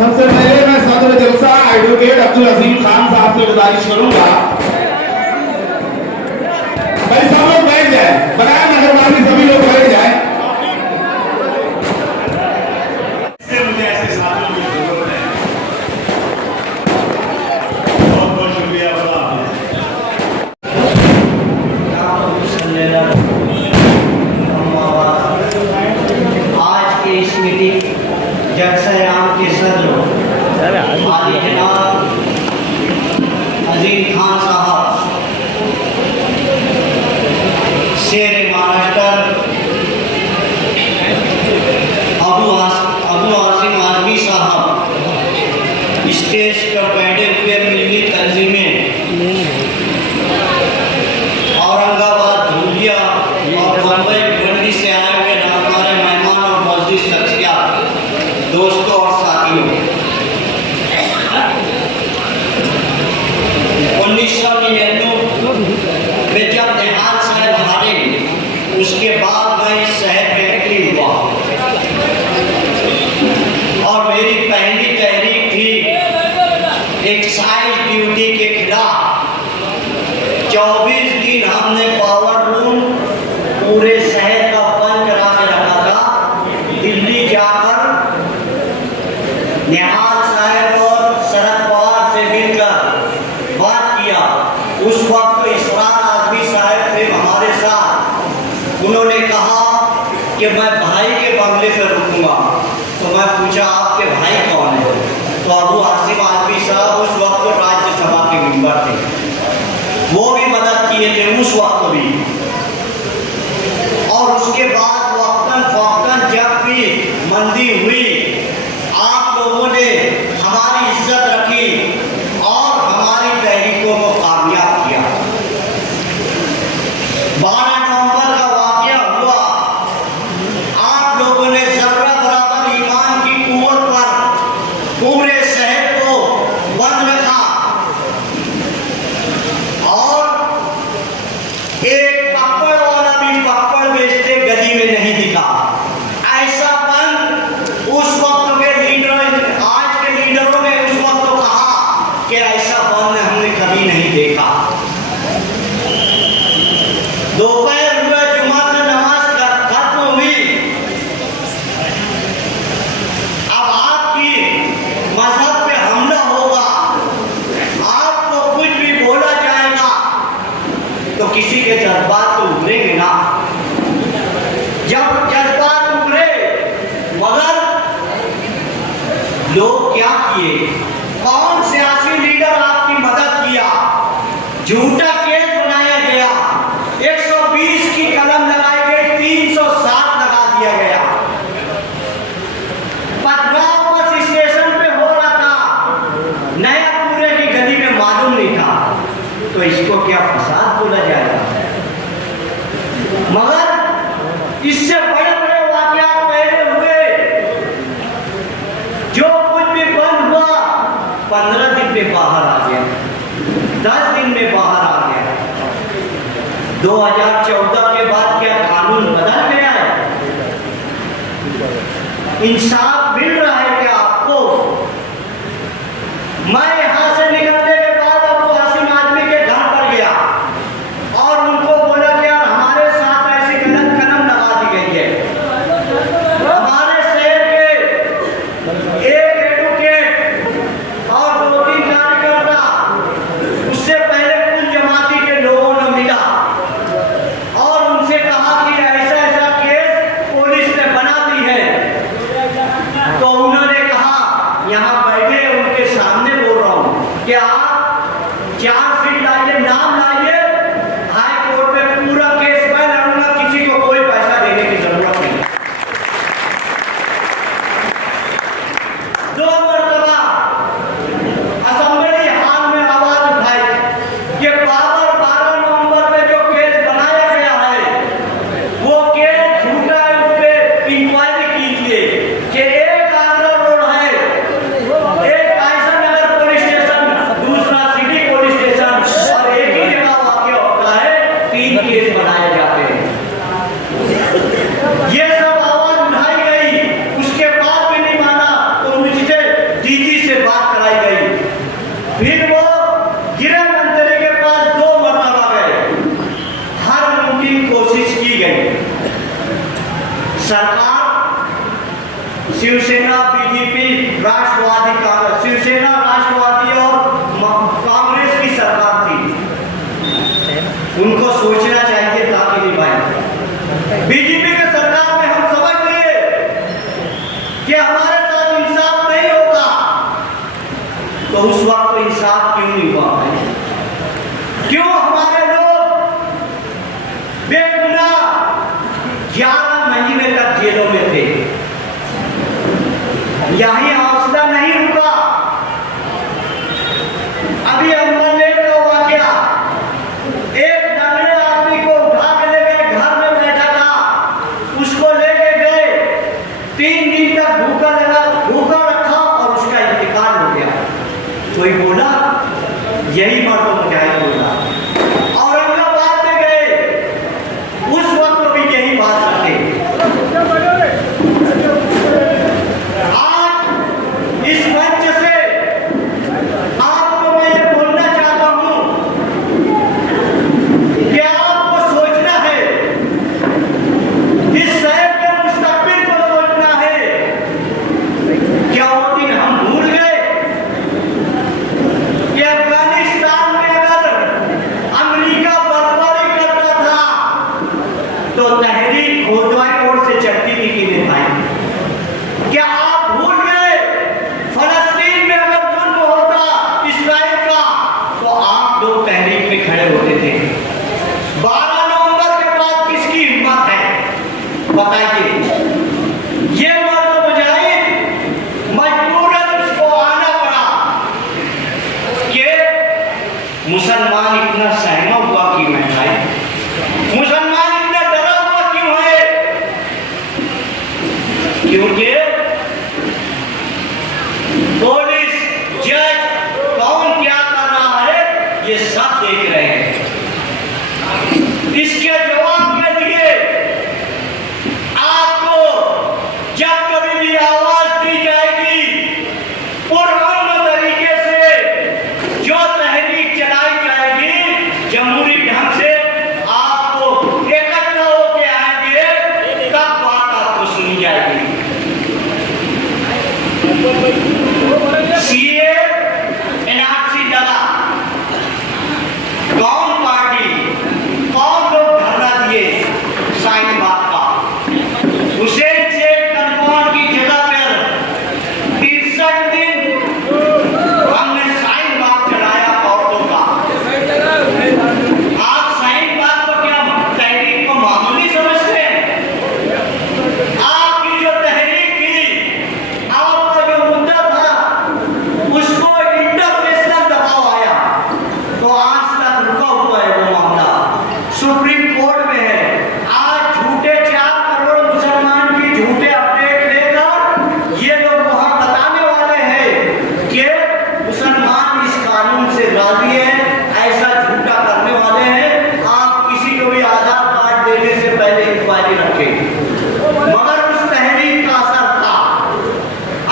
सबसे पहले मैं सदर जलसा एडवोकेट अब्दुल अजीम खान साहब से गुजारिश करूंगा भाई सब लोग बैठ जाए, बनाया मेहरबानी सभी लोग बैठ जाए। मुझे ऐसे साथियों की जरूरत है। बहुत बहुत शुक्रिया। आज की इस मीटिंग जगसयाम के सदर आदि जनाब अजीम खान साहब, शेर महाराष्ट्र अबू आसिम आजमी साहब, स्टेज पर बैठे हुए मिली तंजीमें, औरंगाबाद, धुलिया और मुंबई भिवंडी से आए हुए हमारे मेहमान और मौजूद शख्सियात, दोस्तों और साथियों, 1999 में जब निहाल साहब हारे, उसके बाद मैं इस शहर में एंट्री हुआ और मेरी पहली तहरीक थी एक्साइज ड्यूटी के खिलाफ। 24 दिन हमने पावर रूम पूरे शहर का बंद करा के रखा था। दिल्ली जाकर निहाल साहब और शरद पवार से मिलकर बात किया। उस वक्त इसरार आजमी साहब थे हमारे साथ। उन्होंने कहा कि मैं भाई के बंगले पर रुकूंगा। तो मैं पूछा आपके भाई कौन है? तो अबू आसिम आजमी साहब उस वक्त राज्यसभा के मेंबर थे, वो भी मदद किए थे उस वक्त भी। और उसके बाद वक्तन फौक्तन जब भी मंदी हुई, आप लोगों ने हमारी इज्जत रखी और हमारी तहरीकों को कामयाब किया। 12 नवंबर का वाकया हुआ, आप लोगों ने जर्रा बराबर ईमान की कुव्वत पर पूरे शहर को बंद रखा और एक पकड़ वाला भी पकड़ बेचते गली में नहीं दिखा। ऐसा बंद उस वक्त के लीडर, आज के लीडरों ने उस वक्त तो कहा कि ऐसा बंद हमने कभी नहीं देखा। दोपहर हुआ, जुमा की नमाज खत्म हुई। अब आपकी मजहब पे हमला होगा, आपको कुछ भी बोला जाएगा तो किसी के जज्बात तो उभरेंगे ना। जब जज्बात उभरे, मगर लोग क्या किए? कौन सियासी लीडर आपकी मदद किया? झूठा केस बनाया गया, 120 की कलम लगाई गई, 307 लगा दिया गया। पथराव बस स्टेशन पे हो रहा था, नया पूरे की गली में मालूम नहीं था, तो इसको क्या फसाद बोला जाएगा? मगर इससे बड़े बड़े वाकयात पहले हुए। जो कुछ भी बंद हुआ 15 दिन में बाहर आ गया, 10 दिन में बाहर आ गया। 2014 के बाद क्या कानून बदल गया है? इंसाफ मिल रहा है क्या आपको? मैं यहां से निकलने के बाद अबू आसिम आजमी के घर पर गया और उनको बोला कि यार हमारे साथ ऐसी गलत कलम लगा दी गई है। हमारे शहर के एक एडवोकेट और 2-3 कार्यकर्ता, उससे पहले कुल जमाती के लोगों ने मिला शिवसेना, बीजेपी, राष्ट्रवादी कांग्रेस, शिवसेना, राष्ट्रवादी और कांग्रेस की सरकार थी। उनको सोचना चाहिए ताकि निभाएं। बीजेपी की सरकार में हम समझ लिए कि हमारे साथ इंसाफ नहीं होगा, तो उस वक्त इंसाफ क्यों नहीं हुआ? क्यों हमारे लोग बेगुनाह 11 महीने तक जेलों में थे? यही हौसला नहीं रुका। अभी अम्बाले का वाकया, एक नगड़े आदमी को उठा के ले गए, घर में बैठा था, उसको लेके गए, 3 दिन तक भूखा रखा और उसका इंतकाल हो गया। कोई बोला यही मर्दों मुजाहिद बोला। औरंगाबाद में गए, उस वक्त भी यही बात करते। आज इस मंच से आपको मैं ये बोलना चाहता हूं कि आपको सोचना है, इस शहर के मुस्तकबिल को सोचना है। क्या वो दिन हम भूल गए कि अफगानिस्तान में अगर अमेरिका बर्बादी करता था तो तहरीक खोजवाई ओर से चलती थी कि नहीं भाई? क्या आप भूल गए फलस्तीन में अगर जुल्म होता इस्राइल का तो आप लोग तहरीक में खड़े होते थे? 12 नवंबर के बाद किसकी हिम्मत है बताइए? ये मर्द मुजाहिद मजबूरन उसको आना पड़ा कि मुसलमान इतना सहमा हुआ क्यों है भाई? मुसलमान इतना डरा हुआ क्यों है? क्योंकि पुलिस, जज कौन क्या कर रहा है ये सब देख रहे हैं। इसके जवाब के लिए आपको जब कभी भी आवाज दी जाएगी, पुरअमन तरीके से जो तहरीक चलाई जाएगी, जमहूरी ढंग से आपको इकट्ठा होके आएंगे, तब बात आपको सुनी जाएगी। सीए एनआरसी लगा, कौन पार्टी, कौन लोग धरना दिए शाहीन बाग का? हुसैन शेख कंपाउंड की जगह पर 63 दिन हमने शाहीन बाग चलाया औरतों का। आप शाहीन बाग को क्या तहरीक को मामूली समझते हैं? आपकी जो तहरीक थी, आपका जो मुद्दा था, उसको इंटरनेशनल दबाव आया तो आज तक रुका हुआ है वो मामला, सुप्रीम कोर्ट में है। आज झूठे 4 करोड़ मुसलमान की झूठे अपडेट लेकर ये लोग वहां बताने वाले हैं कि मुसलमान इस कानून से राजी है, ऐसा झूठा करने वाले हैं। आप किसी को भी आधार कार्ड देने से पहले इंक्वायरी रखें। मगर उस तहरीक का असर था।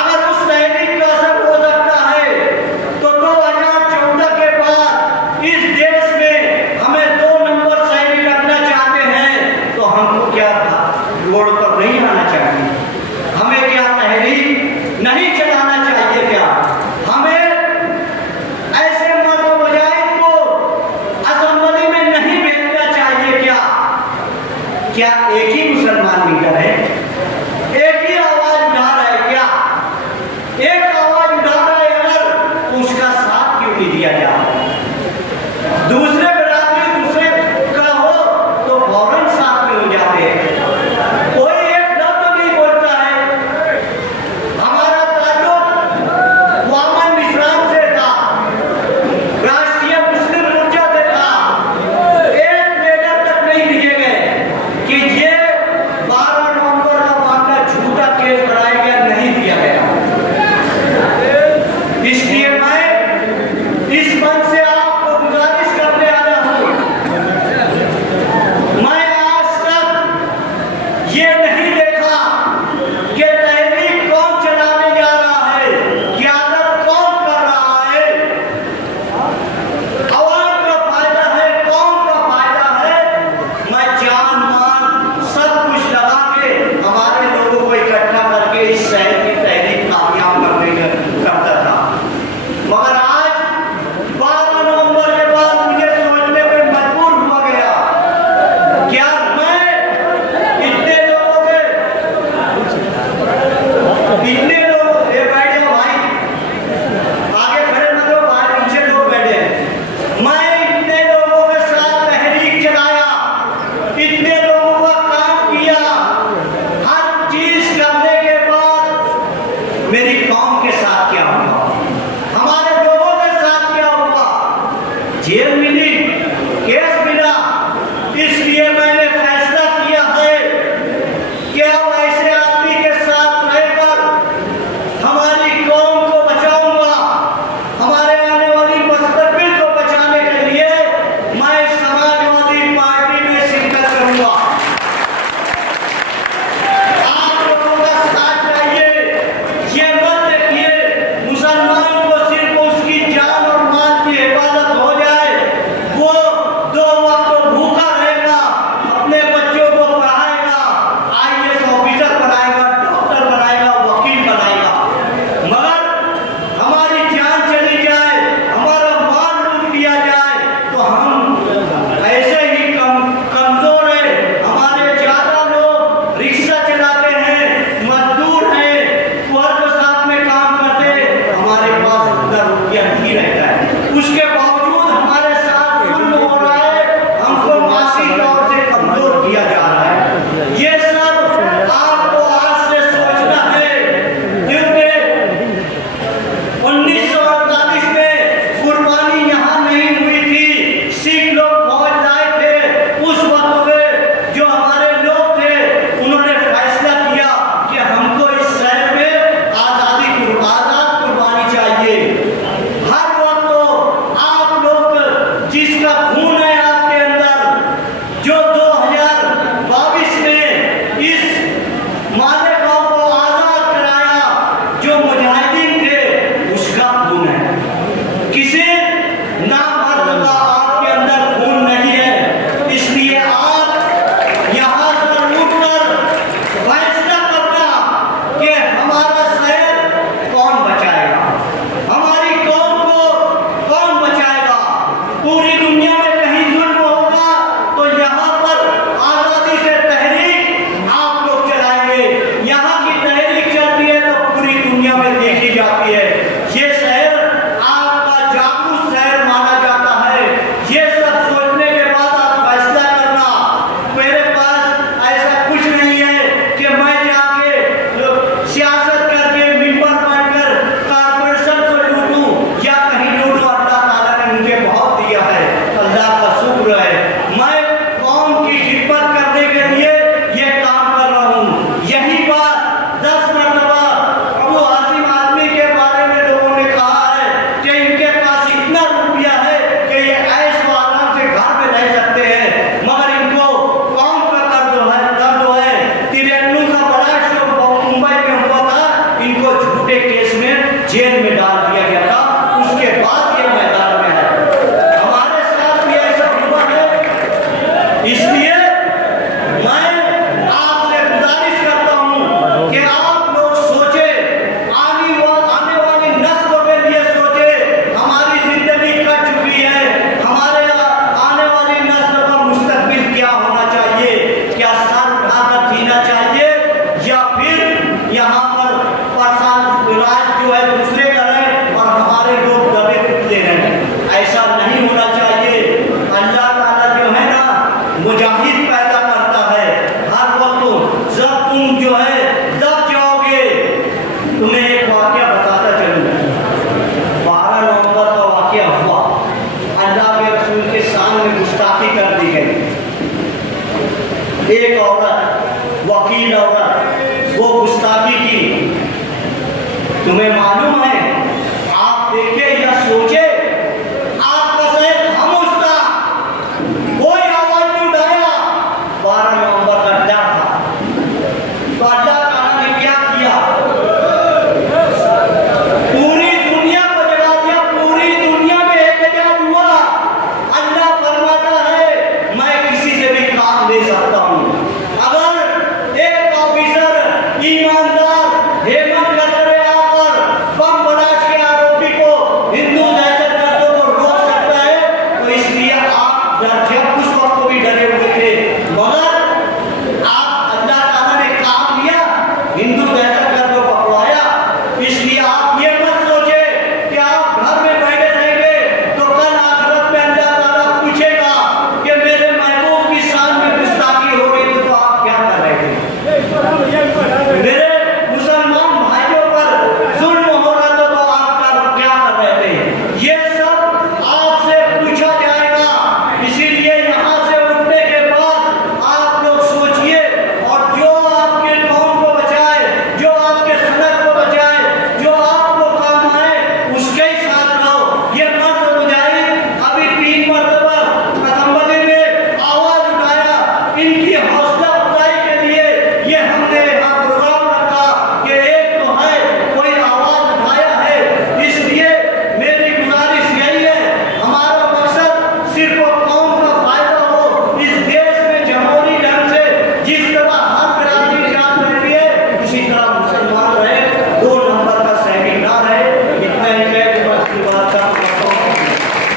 अगर उस तहरीक का असर हो सकता है तो 2014 के बाद इस देश में हमें 2 नंबर सैनिक रखना चाहते हैं तो हमको क्या रोड पर नहीं आना चाहिए? हमें क्या तहरीक नहीं चलाना चाहिए? क्या हमें ऐसे मर्द मुजाहिद को असेंबली में नहीं भेजना चाहिए? क्या एक ही मुसलमान लीडर है? एक ही आवाज उठा रहा है? क्या एक आवाज उठा रहा है अगर तो उसका साथ क्यों नहीं दिया जा रहा? दूसरे बिरादरी दूसरे का हो तो फौरन साथ में हो जाते हैं। कोई एक लफ्ज़ नहीं बोलता है। हमारा ताल्लुक कौम के साथ क्या हुआ, हमारे लोगों के साथ क्या हुआ। जेल मिली, केस मिला, इसलिए मैंने फैसला किया है कि अब ऐसे आदमी के साथ रहकर हमारी कौम को बचाऊंगा। हमारे आने वाली मुस्तकबिल को बचाने के लिए मैं समाजवादी पार्टी में शिरकत करूंगा। आप लोगों का साथ चाहिए। ये मत देखिए मुसलमान को सिर्फ उसकी जान और माल की हिफाजत हो जाए, वो 2 वक्त भूखा रहेगा, अपने बच्चों को पढ़ाएगा, IAS ऑफिसर बनाएगा, डॉक्टर बनाएगा, वकील बनाएगा। मगर हमारी जान चली जाए, हमारा माल लूट लिया जाए तो हम ऐसे ही कमजोर हैं। हमारे ज्यादा लोग रिक्शा चलाते हैं, मजदूर हैं, वर्क साथ में काम करते हैं, हमारे पास उधर रुपया नहीं रहता है। उसके बावजूद हमारे साथ जुल्म हो रहा है, हमको मानसिक तौर से कमजोर किया जा रहा है। ये सब आपको आज से सोचना है, क्योंकि 1948 में कुर्बानी यहाँ नहीं हुई थी। सिख लोग फौज लाए थे, उस वक्त में जो हमारे लोग थे उन्होंने फैसला किया कि हमको इस शहर में आजाद कुर्बानी चाहिए। हर वक्त तो आप लोग जिसका खून है आपके अंदर, जो 2022 में इस मालेगांव को आजाद कराया, जो मुजाहिदीन थे, उसका खून है। किसी नामर्द का आपके अंदर खून नहीं है। इसलिए आप यहाँ से उठकर फैसला करना कि हमारा शहर कौन बचाएगा, हमारी कौम को कौन बचाएगा। पूरी दुनिया में कहीं जुल्म होगा तो यहाँ पर आजादी से तहरीक आप लोग चलाएंगे। यहाँ की तहरीक चलती है तो पूरी दुनिया में देखी जाती है। ये शहर आपका जागरूक शहर माना जाता है। ये सब सोचने के बाद आप फैसला करना। मेरे पास ऐसा कुछ नहीं है कि मैं जाके सियासत करके मिंबर बनकर कॉर्पोरेशन को लूटूं या कहीं लूटूं। अल्लाह ताला ने मुझे बहुत दिया है, अल्लाह का शुक्र है। मैं कौम की खिदमत करने के लिए ये काम कर रहा हूँ। यही बात 10 मरतबा अबू हाशिम आदमी के बारे में लोगों ने कहा है कि इनके पास इतना रुपया है कि ये ऐश व आराम से घर में रह सकते हैं, मगर इनको कौम का दर्द है। तिरन्नू का बड़ा शो मुंबई में हुआ था, इनको झूठे केस में जेल में डाल दिया गया था। उसके बाद ये मैदान में है। हमारे साथ भी ऐसा हुआ है। इसलिए मैं आपसे गुजारिश करता हूँ कि आप लोग सोचे, आने वाली नस्लों के लिए सोचे। हमारी जिंदगी कट चुकी है, हमारे आने वाली नस्ल का मुस्तकबिल क्या होना चाहिए। क्या सर उठाकर जीना चाहिए या फिर यहाँ पर राज जो है दूसरे करें और हमारे लोग दबे कुचले रहें। ऐसा नहीं होना चाहिए। अल्लाह ताला जो है ना मुजाहिद पैदा करता है। हर वक्त जब तुम जो है दब जाओगे। तुम्हें एक वाकया बताता चलूं। 12 नवंबर का वाकया हुआ। अल्लाह के रसूल के सामने गुस्ताखी कर दी गई। एक औरत, वकील औरत, वो गुस्ताखी की। तुम्हें मालूम है